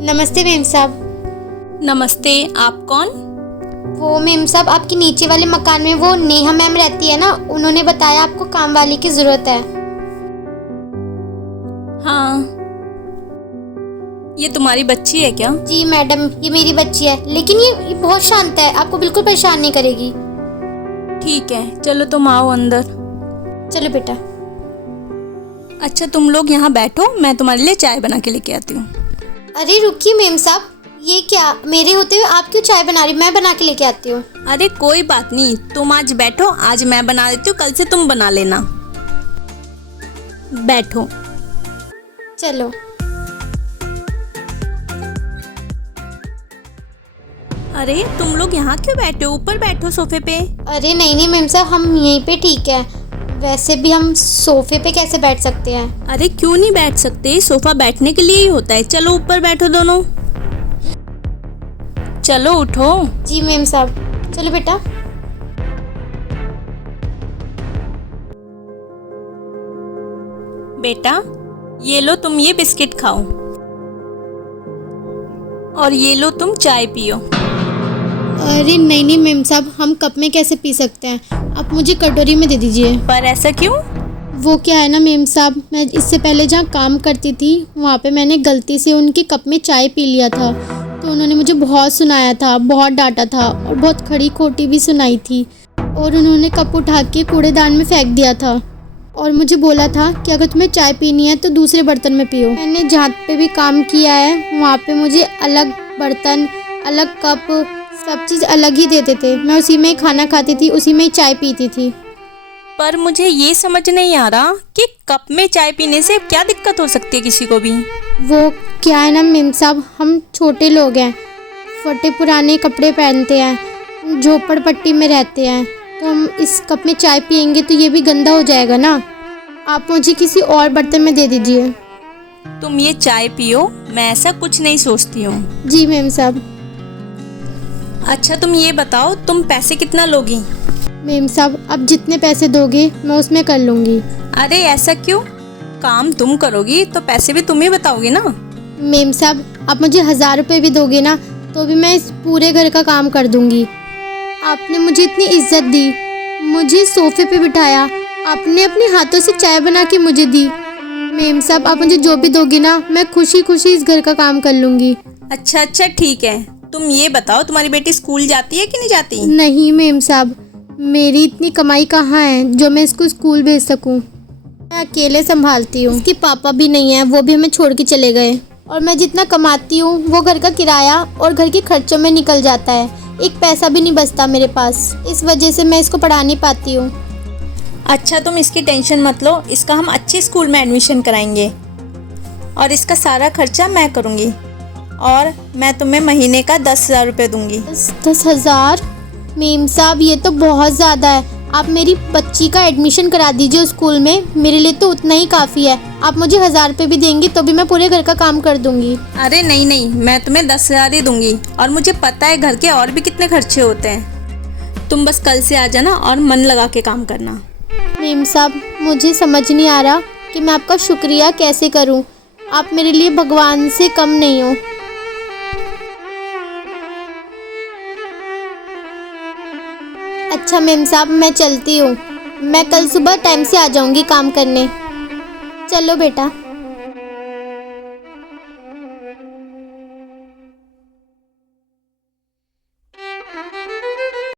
नमस्ते मेम साहब। नमस्ते, आप कौन? वो मेम साहब, आपके नीचे वाले मकान में वो नेहा मैम रहती है ना, उन्होंने बताया आपको काम वाली की ज़रूरत है। हाँ, ये तुम्हारी बच्ची है क्या? जी मैडम, ये मेरी बच्ची है, लेकिन ये बहुत शांत है, आपको बिल्कुल परेशान नहीं करेगी। ठीक है, चलो तुम आओ अंदर। चलो बेटा। अच्छा, तुम लोग यहाँ बैठो, मैं तुम्हारे लिए चाय बना के लेके आती हूँ। अरे रुकिए मेम साहब, ये क्या, मेरे होते हुए आप क्यों चाय बना रही? मैं बना के लेके आती हूँ। अरे कोई बात नहीं, तुम आज बैठो, आज मैं बना देती हूँ, कल से तुम बना लेना। बैठो। चलो। अरे तुम लोग यहाँ क्यों बैठे हो? ऊपर बैठो सोफे पे। अरे नहीं नहीं मेम साहब, हम यहीं पे ठीक है। वैसे भी हम सोफे पे कैसे बैठ सकते हैं? अरे क्यों नहीं बैठ सकते? सोफा बैठने के लिए ही होता है। चलो ऊपर बैठो दोनों। चलो उठो। जी मेम साहब। चलो बेटा। बेटा, ये लो तुम ये बिस्किट खाओ और ये लो तुम चाय पियो। अरे नहीं नहीं मेम साहब, हम कप में कैसे पी सकते हैं? आप मुझे कटोरी में दे दीजिए। पर ऐसा क्यों? वो क्या है ना मेम साहब, मैं इससे पहले जहाँ काम करती थी वहाँ पे मैंने गलती से उनके कप में चाय पी लिया था, तो उन्होंने मुझे बहुत सुनाया था, बहुत डांटा था और बहुत खड़ी खोटी भी सुनाई थी। और उन्होंने कप उठा के कूड़ेदान में फेंक दिया था और मुझे बोला था कि अगर तुम्हें चाय पीनी है तो दूसरे बर्तन में पियो। मैंने जहाँ पे भी काम किया है वहाँ पे मुझे अलग बर्तन, अलग कप, सब चीज़ अलग ही देते थे। मैं उसी में ही खाना खाती थी, उसी में ही चाय पीती थी। पर मुझे ये समझ नहीं आ रहा कि कप में चाय पीने से क्या दिक्कत हो सकती है किसी को भी। वो क्या है ना मेम साहब, हम छोटे लोग हैं, फटे पुराने कपड़े पहनते हैं, झोपड़पट्टी में रहते हैं, तो हम इस कप में चाय पियेंगे तो ये भी गंदा हो जाएगा ना। आप मुझे किसी और बर्तन में दे दीजिए। तुम ये चाय पियो, मैं ऐसा कुछ नहीं सोचती हूँ। जी मेम साहब। अच्छा तुम ये बताओ, तुम पैसे कितना लोगी? मेम साहब, आप जितने पैसे दोगे मैं उसमें कर लूँगी। अरे ऐसा क्यों? काम तुम करोगी तो पैसे भी तुम ही बताओगी ना। मेम साहब, आप मुझे 1000 रुपये भी दोगे ना तो भी मैं इस पूरे घर का काम कर दूँगी। आपने मुझे इतनी इज्जत दी, मुझे सोफे पे बिठाया, आपने अपने हाथों से चाय बना के मुझे दी। मेम साहब, आप मुझे जो भी दोगे ना मैं खुशी खुशी इस घर का काम कर लूँगी। अच्छा ठीक है, तुम ये बताओ तुम्हारी बेटी स्कूल जाती है कि नहीं जाती? नहीं मेम साहब, मेरी इतनी कमाई कहाँ है जो मैं इसको स्कूल भेज सकूँ। मैं अकेले संभालती हूँ, उसके पापा भी नहीं है, वो भी हमें छोड़ के चले गए। और मैं जितना कमाती हूँ वो घर का किराया और घर के खर्चों में निकल जाता है, एक पैसा भी नहीं बचता मेरे पास। इस वजह से मैं इसको पढ़ा नहीं पाती हूँ। अच्छा तुम इसकी टेंशन मत लो, इसका हम अच्छे स्कूल में एडमिशन कराएंगे और इसका सारा खर्चा मैं करूँगी और मैं तुम्हें महीने का 10,000 रुपये दूँगी। 10,000? मेम साहब, ये तो बहुत ज़्यादा है। आप मेरी बच्ची का एडमिशन करा दीजिए उस स्कूल में, मेरे लिए तो उतना ही काफ़ी है। आप मुझे 1000 रुपये भी देंगी तो भी मैं पूरे घर का काम कर दूंगी। अरे नहीं, मैं तुम्हें 10,000 ही दूंगी और मुझे पता है घर के और भी कितने खर्चे होते हैं। तुम बस कल से आ जाना और मन लगा के काम करना। मेम साहब, मुझे समझ नहीं आ रहा कि मैं आपका शुक्रिया कैसे करूं। आप मेरे लिए भगवान से कम नहीं हो। अच्छा मेम साहब, मैं चलती हूँ, मैं कल सुबह टाइम से आ जाऊँगी काम करने। चलो बेटा।